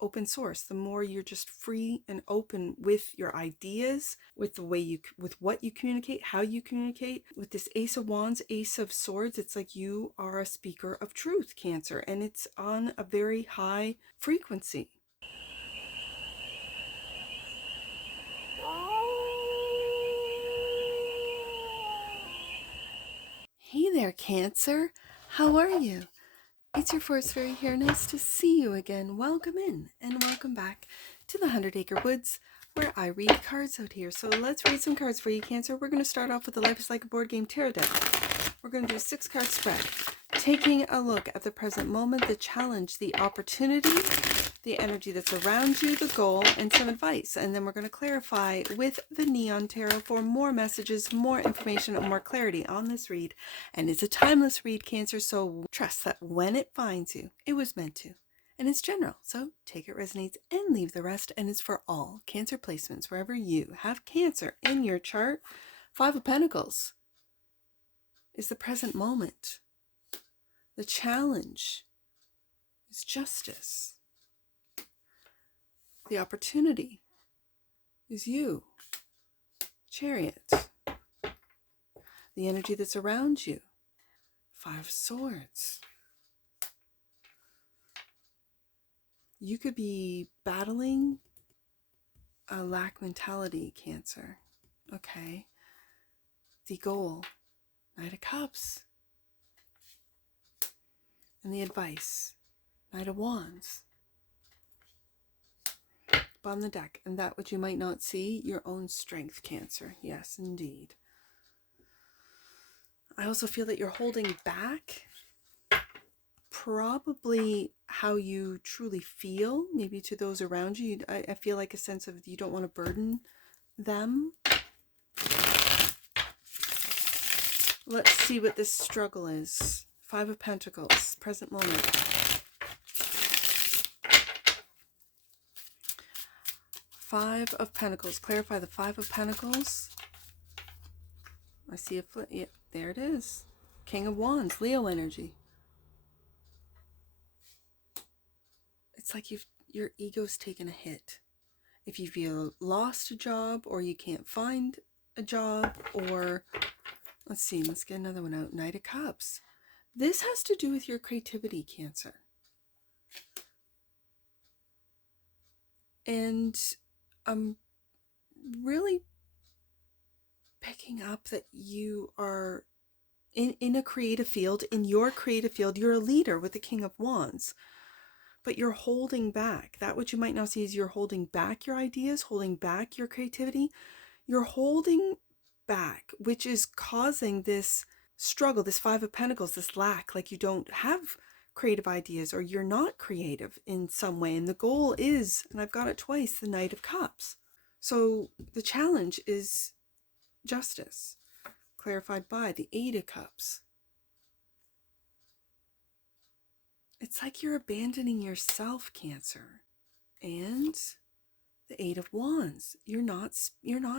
open source, the more you're just free and open with your ideas, with the way with what you communicate, how you communicate. With this Ace of Wands, Ace of Swords, it's like you are a speaker of truth, Cancer, and it's on a very high frequency. Hey there, Cancer. How are you? It's your Forest Fairy here. Nice to see you again. Welcome in and welcome back to the 100 Acre Woods, where I read cards out here. So let's read some cards for you, Cancer. We're going to start off with the Life is Like a Board Game Tarot deck. We're going to do a 6-card spread, taking a look at the present moment, the challenge, the opportunity, the energy that's around you, the goal, and some advice. And then we're going to clarify with the Neon Tarot for more messages, more information, and more clarity on this read. And it's a timeless read, Cancer, so trust that when it finds you, it was meant to. And it's general, so take it resonates and leave the rest. And it's for all Cancer placements, wherever you have Cancer in your chart. 5 of Pentacles is the present moment. The challenge is justice. The opportunity is you. Chariot. The energy that's around you. 5 of Swords. You could be battling a lack mentality, Cancer. Okay. The goal. Knight of Cups. And the advice. Knight of Wands. On the deck, and that which you might not see, your own strength, Cancer. Yes, indeed. I also feel that you're holding back probably how you truly feel, maybe to those around you. I feel like a sense of you don't want to burden them. Let's see what this struggle is. 5 of Pentacles, present moment. 5 of Pentacles. Clarify the 5 of Pentacles. I see a foot. Yeah, there it is. King of Wands, Leo energy. It's like your ego's taken a hit. If you feel lost a job, or you can't find a job, or let's see, let's get another one out. Knight of Cups. This has to do with your creativity, Cancer. And I'm really picking up that you are in a creative field. In your creative field, you're a leader with the King of Wands, but you're holding back. That what you might now see is you're holding back your ideas, holding back your creativity. You're holding back, which is causing this struggle, this 5 of Pentacles, this lack, like you don't have creative ideas, or you're not creative in some way. And the goal is, and I've got it twice, the Knight of Cups. So the challenge is justice, clarified by the 8 of Cups. It's like you're abandoning yourself, Cancer. And the 8 of Wands. You're not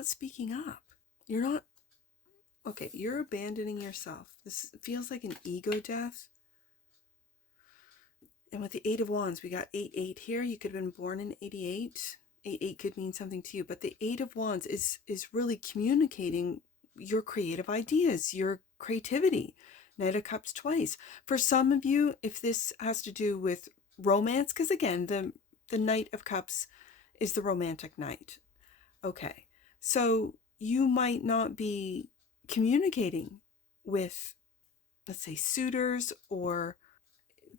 speaking up. You're not, okay, you're abandoning yourself. This feels like an ego death. And with the 8 of Wands, we got 8-8 here. You could have been born in 88. 8-8 could mean something to you, but the 8 of Wands is really communicating your creative ideas, your creativity. Knight of Cups twice. For some of you, if this has to do with romance, because again, the Knight of Cups is the romantic knight. Okay, so you might not be communicating with, let's say, suitors, or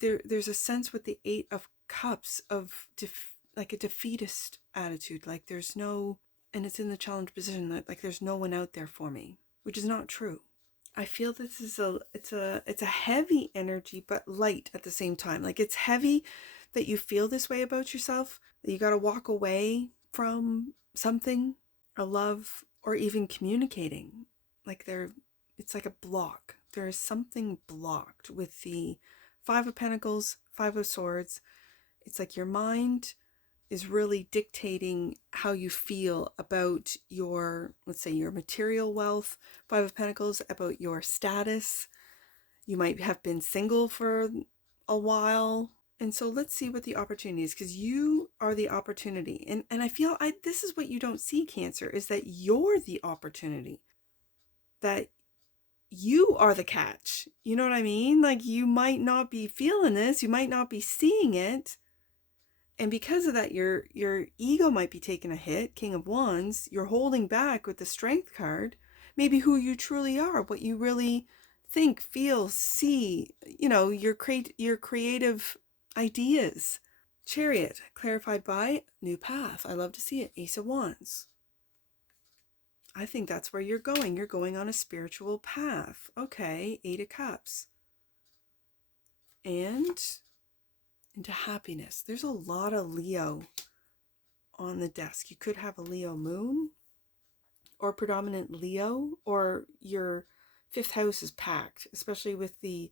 there's a sense with the 8 of Cups of like a defeatist attitude, like there's no, and it's in the challenge position, that like there's no one out there for me, which is not true. I feel this is it's a heavy energy, but light at the same time. Like it's heavy that you feel this way about yourself, that you got to walk away from something, a love, or even communicating. Like it's like a block. There is something blocked with the 5 of Pentacles, 5 of Swords. It's like your mind is really dictating how you feel about your, let's say, your material wealth. 5 of Pentacles, about your status. You might have been single for a while, And so let's see what the opportunity is, because you are the opportunity. And I feel this is what you don't see, Cancer, is that you're the opportunity, that you are the catch. You know what I mean? Like, you might not be feeling this, you might not be seeing it. And because of that, your ego might be taking a hit, King of Wands. You're holding back with the Strength card. Maybe who you truly are, what you really think, feel, see, your creative ideas. Chariot, clarified by new path. I love to see it. Ace of Wands. I think that's where you're going. You're going on a spiritual path. Okay, Eight of Cups. And into happiness. There's a lot of Leo on the desk. You could have a Leo moon or predominant Leo, or your fifth house is packed, especially with the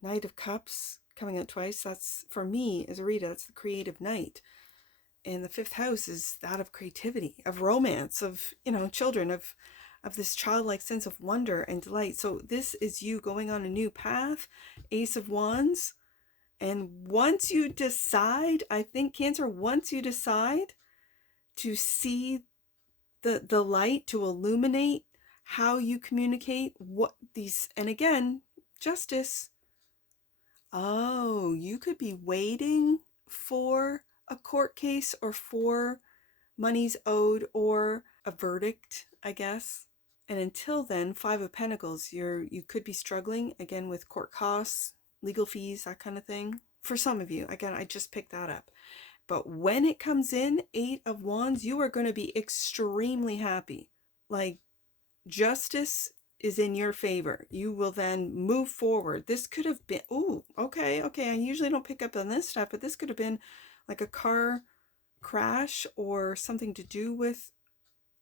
Knight of Cups coming out twice. That's, for me as a reader, that's the creative knight. And the fifth house is that of creativity, of romance, of, children, of this childlike sense of wonder and delight. So this is you going on a new path, Ace of Wands. And once you decide, I think, Cancer, once you decide to see the light, to illuminate how you communicate, what these, and again, justice. Oh, you could be waiting for a court case, or for monies owed, or a verdict, I guess. And until then, Five of Pentacles, you could be struggling again with court costs, legal fees, that kind of thing. For some of you, again, I just picked that up. But when it comes in, Eight of Wands, you are going to be extremely happy. Like, justice is in your favor. You will then move forward. This could have been, oh, okay. I usually don't pick up on this stuff, but this could have been like a car crash, or something to do with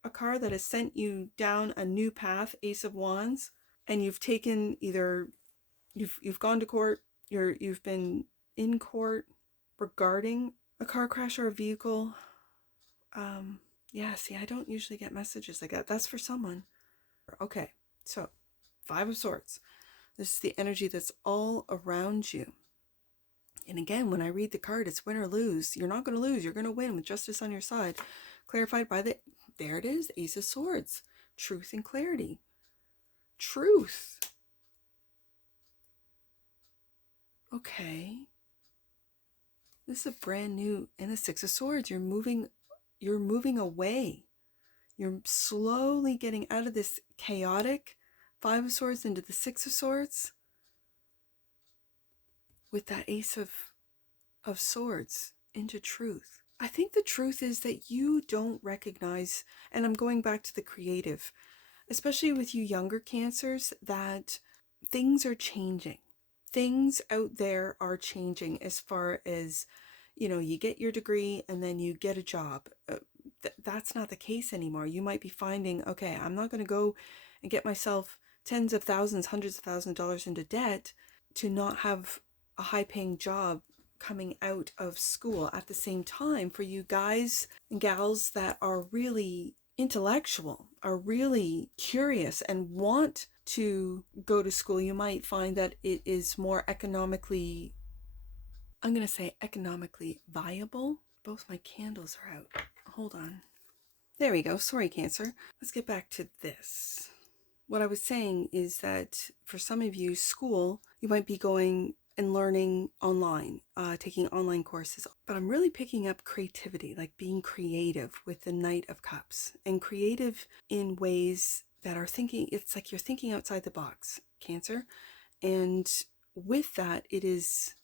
a car that has sent you down a new path, Ace of Wands. And you've taken either, you've gone to court, you've been in court regarding a car crash or a vehicle. Yeah, see, I don't usually get messages like that. That's for someone. Okay, so Five of Swords. This is the energy that's all around you. And again, when I read the card, it's win or lose. You're not going to lose. You're going to win with justice on your side. Clarified by there it is, Ace of Swords. Truth and clarity. Truth. Okay. This is a brand new, and the Six of Swords. You're moving away. You're slowly getting out of this chaotic Five of Swords into the Six of Swords with that Ace of Swords into truth. I think the truth is that you don't recognize, and I'm going back to the creative, especially with you younger Cancers, that things are changing. Things out there are changing, as far as, you get your degree and then you get a job. That's not the case anymore. You might be finding, okay, I'm not going to go and get myself tens of thousands, hundreds of thousands of dollars into debt to not have a high-paying job coming out of school. At the same time, for you guys and gals that are really intellectual, are really curious and want to go to school, you might find that it is more economically, I'm going to say economically viable. Both my candles are out. Hold on. There we go. Sorry, Cancer. Let's get back to this. What I was saying is that for some of you, school, you might be going and learning online, taking online courses. But I'm really picking up creativity, like being creative with the Knight of Cups, and creative in ways that are thinking, it's like you're thinking outside the box, Cancer. And with that, it is,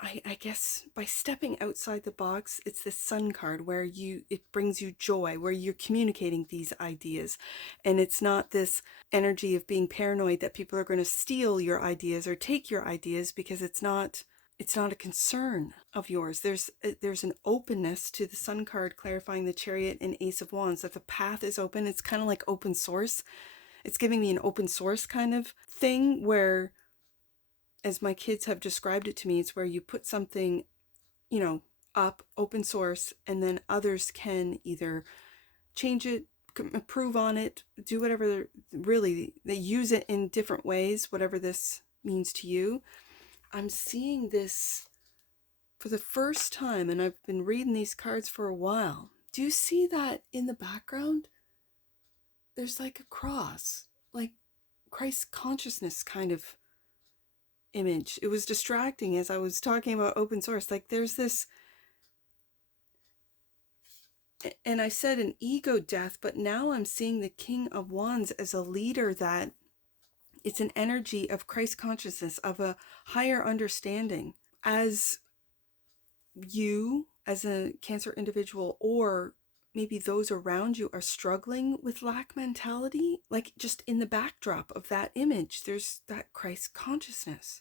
I guess, by stepping outside the box, it's this Sun card where it brings you joy, where you're communicating these ideas. And it's not this energy of being paranoid that people are going to steal your ideas or take your ideas, because it's not a concern of yours. There's an openness to the Sun card, clarifying the Chariot and Ace of Wands, that the path is open. It's kind of like open source. It's giving me an open source kind of thing, where, as my kids have described it to me, it's where you put something, up, open source, and then others can either change it, improve on it, do whatever. Really, they use it in different ways, whatever this means to you. I'm seeing this for the first time, and I've been reading these cards for a while, do you see that in the background? There's like a cross, like Christ consciousness kind of image. It was distracting as I was talking about open source. Like there's this, and I said an ego death, but now I'm seeing the King of Wands as a leader, that it's an energy of Christ consciousness, of a higher understanding. As you, as a Cancer individual, or maybe those around you, are struggling with lack mentality, like just in the backdrop of that image, there's that Christ consciousness.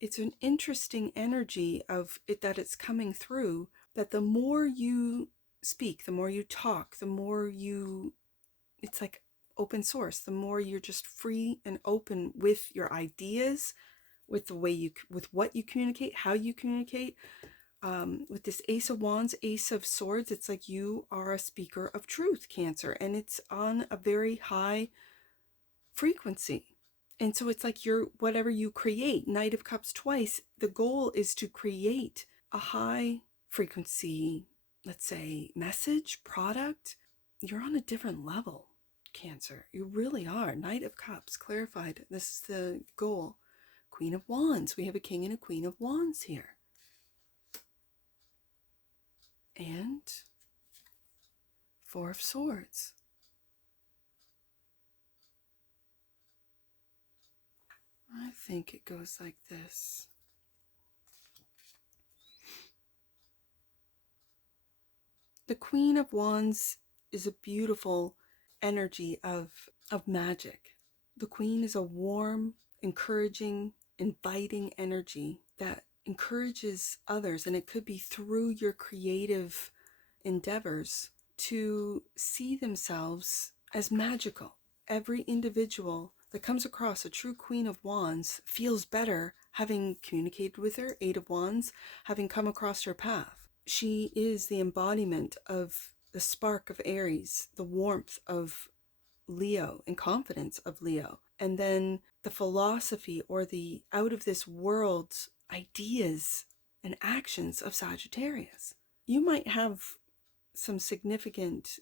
It's an interesting energy of it, that it's coming through, that the more you speak, the more you talk, the more you, it's like open source, the more you're just free and open with your ideas, with the way you, with what you communicate, how you communicate. With this Ace of Wands, Ace of Swords, it's like you are a speaker of truth, Cancer, and it's on a very high frequency. And so it's like you're, whatever you create, Knight of Cups twice, the goal is to create a high frequency, let's say, message, product. You're on a different level, Cancer. You really are. Knight of Cups, clarified. This is the goal. Queen of Wands. We have a King and a Queen of Wands here. And Four of Swords. I think it goes like this. The Queen of Wands is a beautiful energy of magic. The Queen is a warm, encouraging, inviting energy that encourages others, and it could be through your creative endeavors, to see themselves as magical. Every individual that comes across a true Queen of Wands feels better having communicated with her, Eight of Wands, having come across her path. She is the embodiment of the spark of Aries, the warmth of Leo, and confidence of Leo, and then the philosophy or the out of this world ideas and actions of Sagittarius. You might have some significant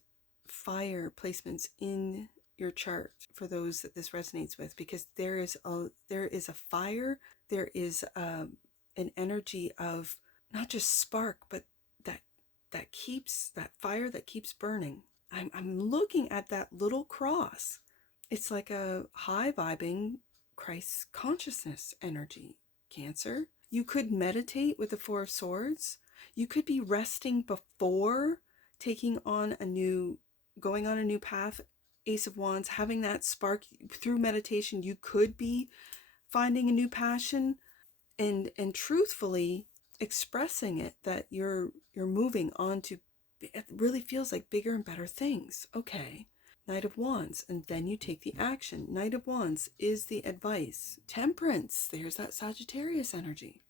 fire placements in your chart for those that this resonates with, because there is a fire, there is an energy of not just spark, but that keeps, that fire that keeps burning. I'm looking at that little cross. It's like a high vibing Christ consciousness energy, Cancer. You could meditate with the Four of Swords. You could be resting before taking on going on a new path, Ace of Wands, having that spark through meditation. You could be finding a new passion and truthfully expressing it, that you're moving on to, it really feels like bigger and better things. Okay, Knight of Wands, and then you take the action. Knight of Wands is the advice. Temperance, there's that Sagittarius energy.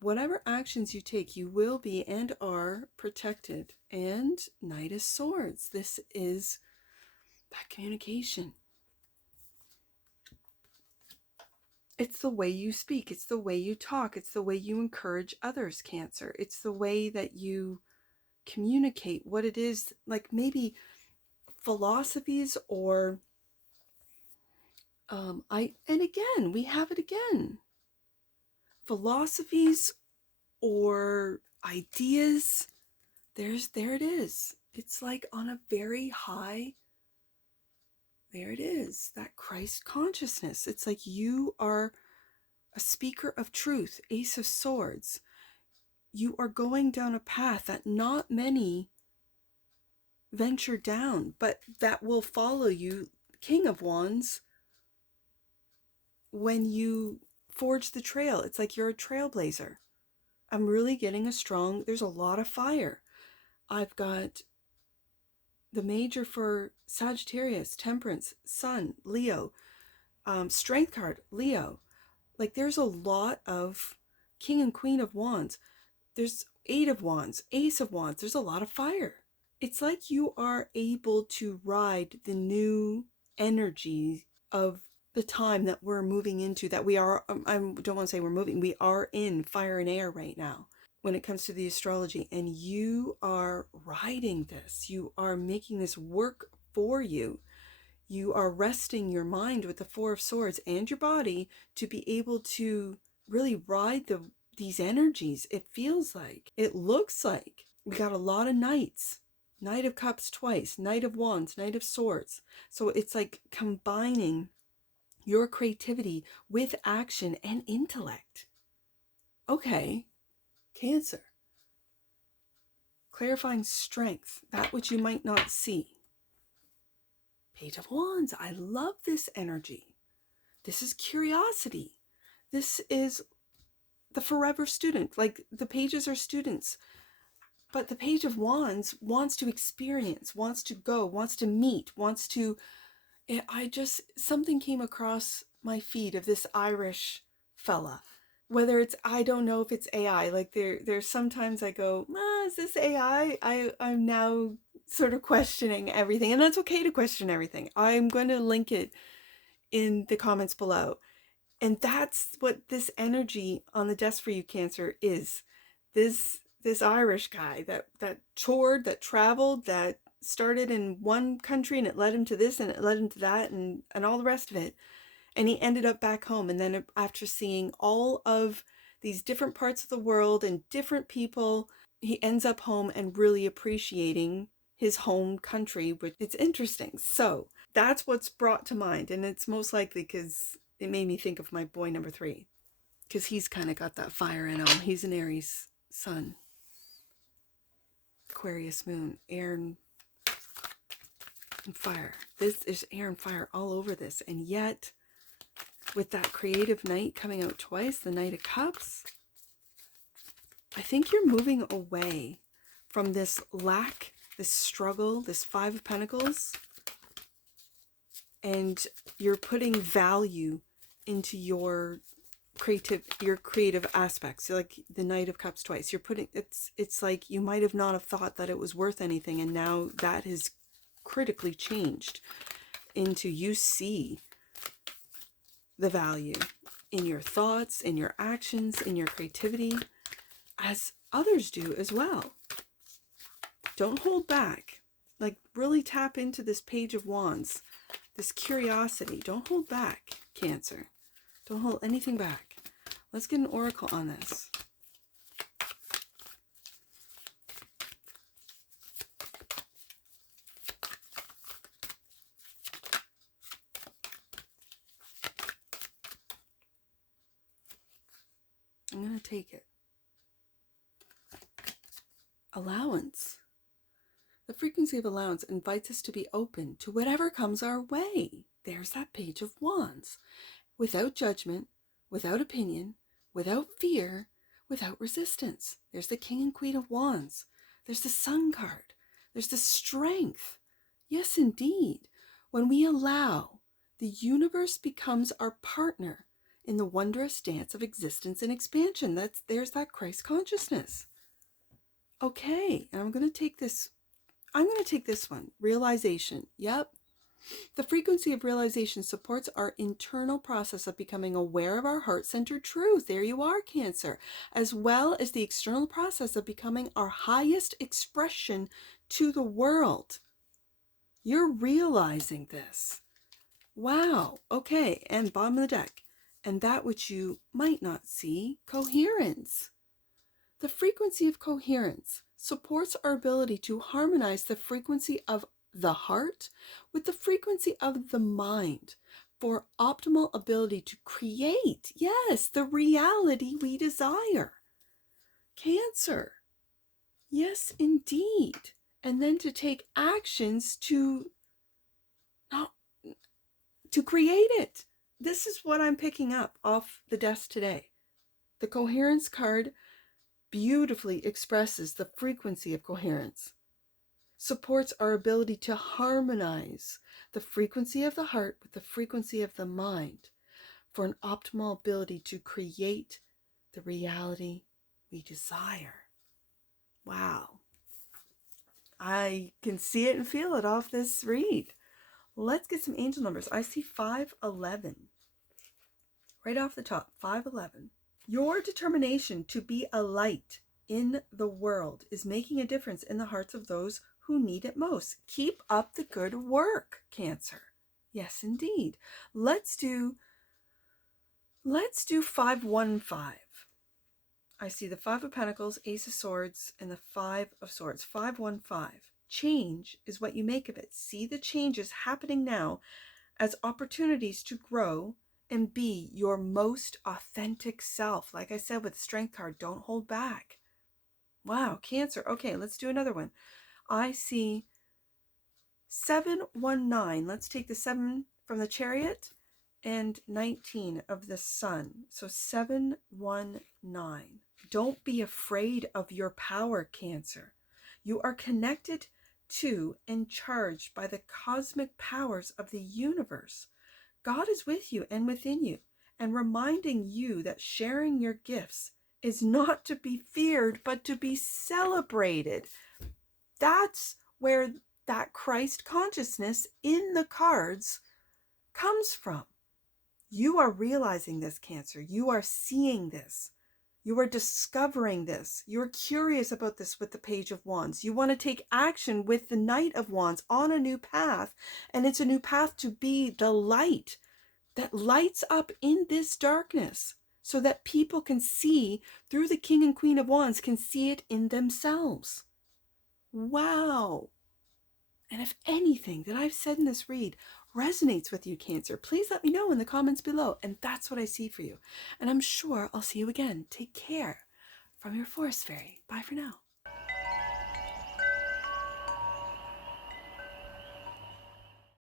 Whatever actions you take, you will be and are protected. And Knight of Swords, this is that communication. It's the way you speak, it's the way you talk, it's the way you encourage others, Cancer. It's the way that you communicate what it is, like maybe philosophies or and again, we have it again. Philosophies or ideas, there it is. It's like on a very high, there it is, that Christ consciousness. It's like you are a speaker of truth, Ace of Swords. You are going down a path that not many venture down, but that will follow you, King of Wands, when you forge the trail. It's like you're a trailblazer. I'm really getting there's a lot of fire. I've got the major for Sagittarius, Temperance, Sun, Leo, Strength card, Leo. Like there's a lot of King and Queen of Wands. There's Eight of Wands, Ace of Wands. There's a lot of fire. It's like you are able to ride the new energy of the time that we're moving into, that we are, I don't want to say we're moving, we are in fire and air right now when it comes to the astrology, and you are riding this. You are making this work for you. You are resting your mind with the Four of Swords and your body to be able to really ride these energies. It feels like, it looks like we got a lot of knights. Knight of Cups twice, Knight of Wands, Knight of Swords. So it's like combining your creativity with action and intellect. Okay, Cancer. Clarifying strength, that which you might not see. Page of Wands. I love this energy. This is curiosity. This is the forever student. Like, the pages are students. But the Page of Wands wants to experience, wants to go, wants to meet, wants to... something came across my feed of this Irish fella. Whether it's, I don't know if it's AI. Like, there's sometimes I go, is this AI? I'm now sort of questioning everything. And that's okay to question everything. I'm going to link it in the comments below. And that's what this energy on the desk for you, Cancer, is. This Irish guy that toured, that traveled, that started in one country and it led him to this and it led him to that and all the rest of it. And he ended up back home. And then after seeing all of these different parts of the world and different people, he ends up home and really appreciating his home country, which it's interesting. So that's what's brought to mind. And it's most likely because it made me think of my boy number 3, because he's kind of got that fire in him. He's an Aries sun, Aquarius moon, air and fire. This is air and fire all over this. And yet, with that creative knight coming out twice, the Knight of Cups, I think you're moving away from this lack, this struggle, this Five of Pentacles, and you're putting value into your creative aspects. Like the Knight of Cups twice, you're putting, it's like you might have not have thought that it was worth anything, and now that has critically changed into, you see the value in your thoughts, in your actions, in your creativity, as others do as well. Don't hold back. Like, really tap into this Page of Wands, this curiosity. Don't hold back, Cancer. Don't hold anything back. Let's get an oracle on this. I'm going to take it. Allowance. The frequency of allowance invites us to be open to whatever comes our way. There's that Page of Wands. Without judgment, without opinion, without fear, without resistance. There's the King and Queen of Wands. There's the Sun card. There's the strength. Yes, indeed. When we allow, the universe becomes our partner in the wondrous dance of existence and expansion. There's that Christ consciousness. Okay, and I'm going to take this one. Realization. Yep. The frequency of realization supports our internal process of becoming aware of our heart-centered truth. There you are, Cancer. As well as the external process of becoming our highest expression to the world. You're realizing this. Wow. Okay, and bottom of the deck. And that which you might not see, coherence. The frequency of coherence supports our ability to harmonize the frequency of the heart with the frequency of the mind for optimal ability to create, yes, the reality we desire. Cancer. Yes, indeed. And then to take actions to create it. This is what I'm picking up off the desk today. The coherence card beautifully expresses the frequency of coherence, supports our ability to harmonize the frequency of the heart with the frequency of the mind for an optimal ability to create the reality we desire. Wow. I can see it and feel it off this read. Let's get some angel numbers. I see 511. Right off the top, 511. Your determination to be a light in the world is making a difference in the hearts of those who need it most. Keep up the good work, Cancer. Yes, indeed. Let's do 515. I see the 5 of Pentacles, Ace of Swords, and the 5 of Swords. 515. Change is what you make of it. See the changes happening now as opportunities to grow and be your most authentic self. Like I said with the Strength card, don't hold back. Wow, Cancer. Okay, let's do another one. I see 719. Let's take the 7 from the Chariot and 19 of the Sun. So 719. Don't be afraid of your power, Cancer. You are connected to and charged by the cosmic powers of the universe. God is with you and within you, and reminding you that sharing your gifts is not to be feared, but to be celebrated. That's where that Christ consciousness in the cards comes from. You are realizing this, Cancer. You are seeing this. You are discovering this. You're curious about this with the Page of Wands. You want to take action with the Knight of Wands on a new path. And it's a new path to be the light that lights up in this darkness so that people can see through the King and Queen of Wands, can see it in themselves. Wow. And if anything that I've said in this read resonates with you, Cancer, please let me know in the comments below. And that's what I see for you. And I'm sure I'll see you again. Take care from your Forest Fairy. Bye for now.